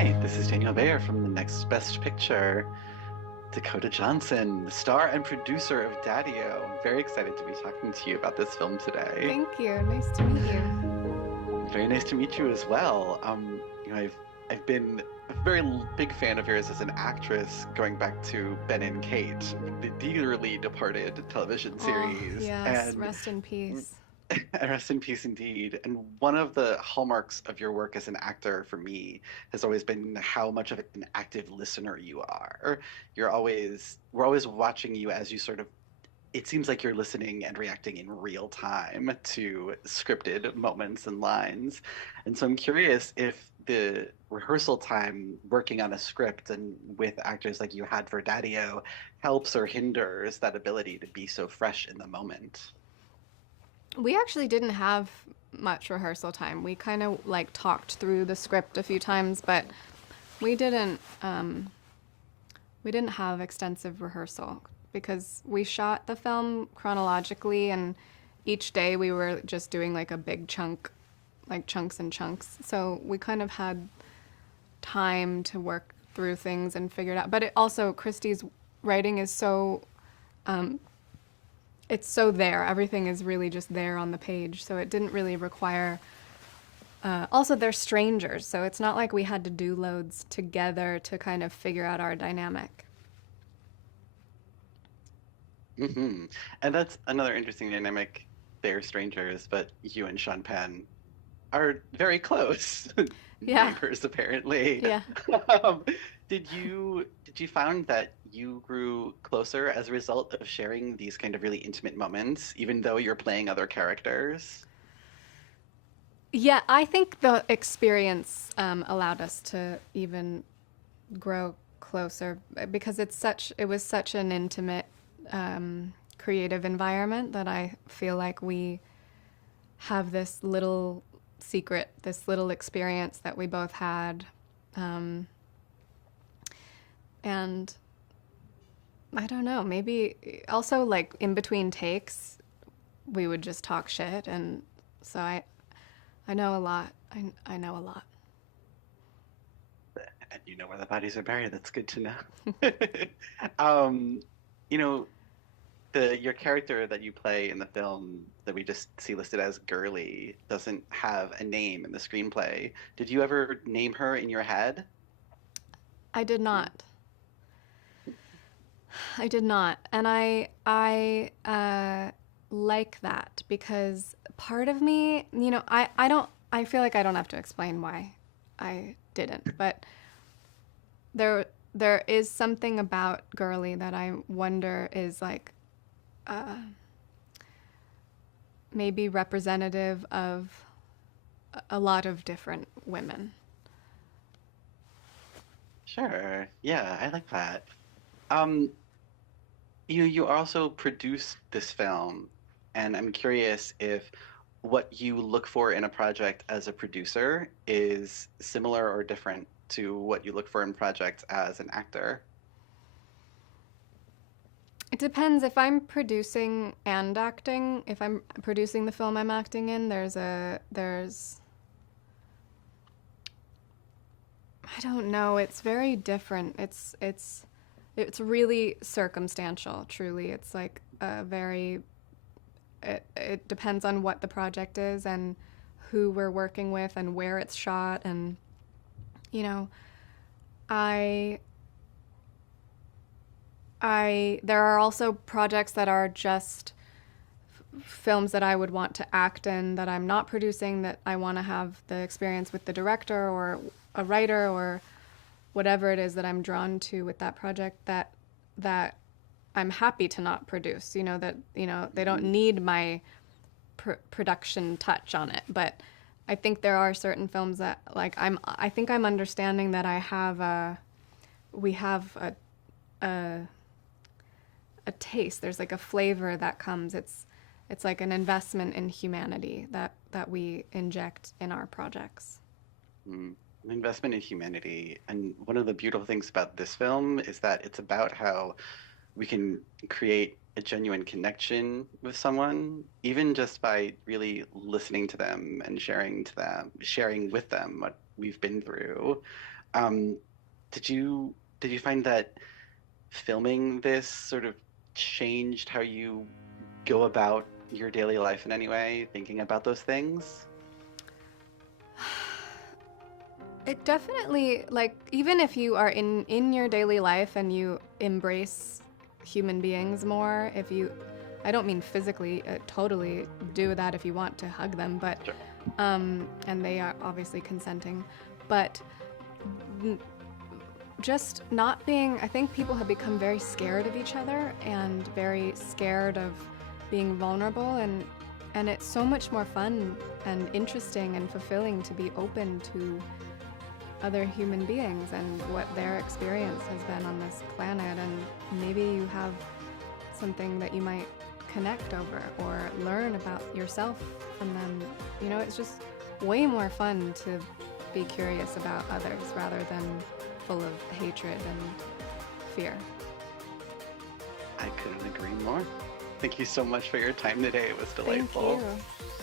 Hi, this is Daniel Bayer from the Next Best Picture. Dakota Johnson, the star and producer of Daddy-O. I'm very excited to be talking to you about this film today. Thank you. Nice to meet you. Very nice to meet you as well. I've been a very big fan of yours as an actress, going back to Ben and Kate, the dearly departed television Oh, series, yes. Rest in peace. rest in peace indeed. And one of the hallmarks of your work as an actor for me has always been how much of an active listener you are. We're always watching you as you sort of, it seems like you're listening and reacting in real time to scripted moments and lines. And so I'm curious if the rehearsal time working on a script and with actors like you had for Daddy-O helps or hinders that ability to be so fresh in the moment. We actually didn't have much rehearsal time. We kind of like talked through the script a few times, but we didn't we didn't have extensive rehearsal because we shot the film chronologically and each day we were just doing like a big chunk, like chunks and chunks. So we kind of had time to work through things and figure it out. But it also, Christie's writing is so, it's so there. Everything is really just there on the page. So it didn't really require. Also, they're strangers, so it's not like we had to do loads together to kind of figure out our dynamic. hmm And that's another interesting dynamic. They're strangers, but you and Sean Penn are very close Yeah, neighbors, apparently. yeah. Um, did you find that you grew closer as a result of sharing these kind of really intimate moments, even though you're playing other characters? Yeah, I think the experience allowed us to even grow closer because it was such an intimate, creative environment that I feel like we have this little secret, this little experience that we both had. Um, and I don't know, maybe also like in between takes, we would just talk shit. And so I know a lot. I know a lot. And you know where the bodies are buried. That's good to know. Um, you know, the your character that you play in the film that we just see listed as Girly doesn't have a name in the screenplay. Did you ever name her in your head? I did not. I did not. And I like that because part of me, I don't, I feel like I don't have to explain why I didn't, but there, there is something about Girly that I wonder is like, uh, maybe representative of a lot of different women. Sure. Yeah, I like that. Um, you also produced this film, and I'm curious if what you look for in a project as a producer is similar or different to what you look for in projects as an actor. It depends if I'm producing and acting. If I'm producing the film I'm acting in, there's I don't know, it's very different. It's really circumstantial, truly. It's like a very it depends on what the project is and who we're working with and where it's shot and you know, I I there are also projects that are just films that I would want to act in that I'm not producing that I want to have the experience with the director or a writer or whatever it is that I'm drawn to with that project that I'm happy to not produce. That they don't Mhm. need my production touch on it. But I think there are certain films that like I think I'm understanding that I have a we have a a taste. There's like a flavor that comes. It's like an investment in humanity that we inject in our projects. Mm. An investment in humanity. And one of the beautiful things about this film is that it's about how we can create a genuine connection with someone, even just by really listening to them and sharing with them what we've been through. Um, did you find that filming this sort of changed how you go about your daily life in any way, thinking about those things? It definitely, like, even if you are in your daily life and you embrace human beings more, if you, I don't mean physically, totally do that if you want to hug them, but Sure. and they are obviously consenting, but just not being, I think people have become very scared of each other and very scared of being vulnerable, and it's so much more fun and interesting and fulfilling to be open to other human beings and what their experience has been on this planet, and maybe you have something that you might connect over or learn about yourself from them. You know, it's just way more fun to be curious about others rather than full of hatred and fear. I couldn't agree more. Thank you so much for your time today. It was Thank delightful. you.